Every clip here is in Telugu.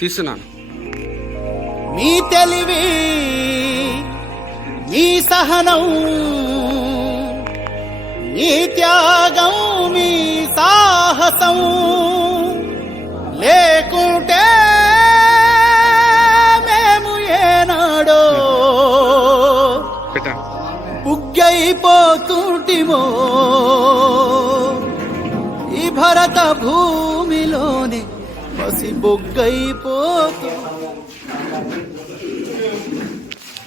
తీస్తున్నాను. మీ తెలివి, మీ సహనం, మీ త్యాగం, మీ సాహసం లేకుంటే మేము ఏనాడో బుగ్గైపోతుంటిమో ఈ భరత భూమిలోనే పసి బొగ్గైపోతూ.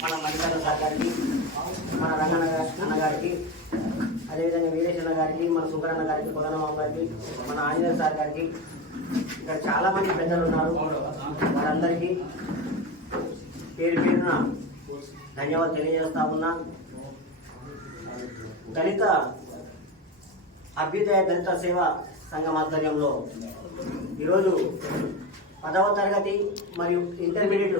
మన మల్లికార్జున సార్ గారికి, మన రంగన్న అన్నగారికి, అదేవిధంగా వీరేశన్న గారికి, మన సుబ్బరన్న గారికి, కొదనమామ గారికి, మన ఆంజనేయ సార్ గారికి, ఇక్కడ చాలా మంది పెద్దలు ఉన్నారు. వారందరికీ పేరు పేరున ధన్యవాదాలు తెలియజేస్తా ఉన్నా. దళిత అభ్యుదయ దళిత సేవా సంఘం ఆధ్వర్యంలో ఈరోజు 10వ తరగతి మరియు ఇంటర్మీడియట్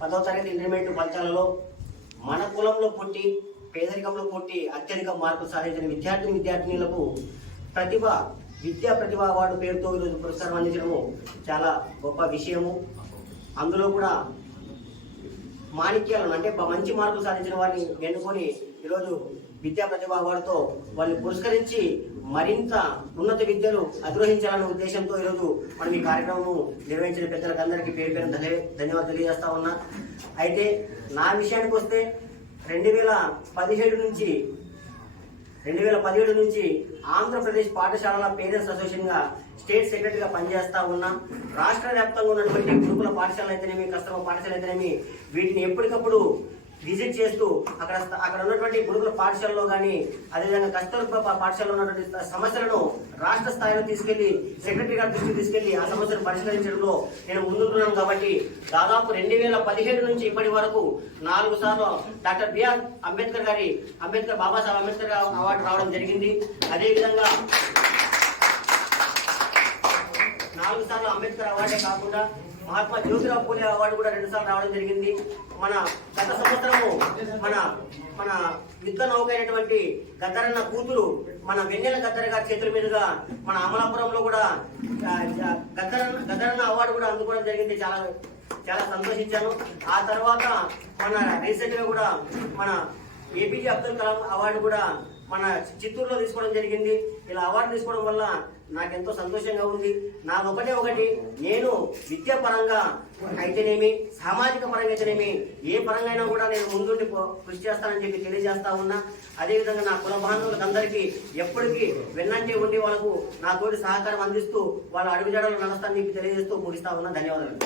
10వ తరగతి ఇంటర్మీడియట్ ఫలితాలలో మన కులంలో పుట్టి పేదరికంలో పుట్టి అత్యధిక మార్కులు సాధించిన విద్యార్థినులకు విద్యా ప్రతిభ అవార్డు పేరుతో ఈరోజు పురస్కారం అందించడము చాలా గొప్ప విషయము. అందులో కూడా మాణిక్యాలను అంటే మంచి మార్కులు సాధించిన వారిని ఎన్నుకొని ఈరోజు విద్యా ప్రతిభ అవార్డుతో వాళ్ళని పురస్కరించి మరింత ఉన్నత విద్యలు అధిరోహించాలనే ఉద్దేశంతో ఈరోజు మనం ఈ కార్యక్రమం నిర్వహించిన పెద్దలకు అందరికీ పేరు పేరు ధన్యవాదాలు తెలియజేస్తా ఉన్నా. అయితే నా విషయానికి వస్తే 2017 నుంచి ఆంధ్రప్రదేశ్ పాఠశాలల పేరెంట్స్ అసోసియేషన్గా స్టేట్ సెక్రటరీగా పనిచేస్తా ఉన్నా. రాష్ట్ర వ్యాప్తంగా ఉన్నటువంటి గురుకుల పాఠశాలలు అయితేనేమి, కస్తూర్బా పాఠశాల అయితేనేమి, వీటిని ఎప్పటికప్పుడు విజిట్ చేస్తూ అక్కడ ఉన్నటువంటి గురుకుల పాఠశాలలో కానీ, అదేవిధంగా కస్తూర్బా పాఠశాలలో ఉన్నటువంటి సమస్యలను రాష్ట్ర స్థాయిలో తీసుకెళ్లి సెక్రటరీ గారి దృష్టికి తీసుకెళ్లి ఆ సమస్యను పరిష్కరించడంలో నేను ముందుంటున్నాను. కాబట్టి దాదాపు 2017 నుంచి ఇప్పటి వరకు 4 సార్లు doctor BR Ambedkar Babasaheb Ambedkar award రావడం జరిగింది. అదేవిధంగా 4 సార్లు అంబేద్కర్ అవార్డే కాకుండా మహాత్మా జ్యోతిరావు పూలే అవార్డు కూడా 2 సార్లు రావడం జరిగింది. మన గత సంవత్సరము మన యుద్ధ నౌక అయినటువంటి గద్దరన్న కూతురు మన వెన్నెల గద్దర గారి చేతుల మీదుగా మన అమలాపురంలో కూడా గద్దరన్న అవార్డు కూడా అందుకోవడం జరిగింది. చాలా చాలా సంతోషించాను. ఆ తర్వాత మన రీసెంట్ గా కూడా మన ఏపీజే అబ్దుల్ కలాం అవార్డు కూడా మన చిత్తూరులో తీసుకోవడం జరిగింది. ఇలా అవార్డు తీసుకోవడం వల్ల నాకెంతో సంతోషంగా ఉంది. ఒకటి నేను విద్యా పరంగా అయితేనేమి, సామాజిక పరంగా అయితేనేమి, ఏ పరంగా అయినా కూడా నేను ముందుండి కృషి చేస్తానని చెప్పి తెలియజేస్తా ఉన్నా. అదేవిధంగా నా కుల బాంధవులకు అందరికీ ఎప్పటికీ వెన్నంటే ఉండి వాళ్ళకు నా తోటి సహకారం అందిస్తూ వాళ్ళ అడుగుజాడలు నడుస్తానని చెప్పి తెలియజేస్తూ ముగిస్తా ఉన్నా. ధన్యవాదాలు.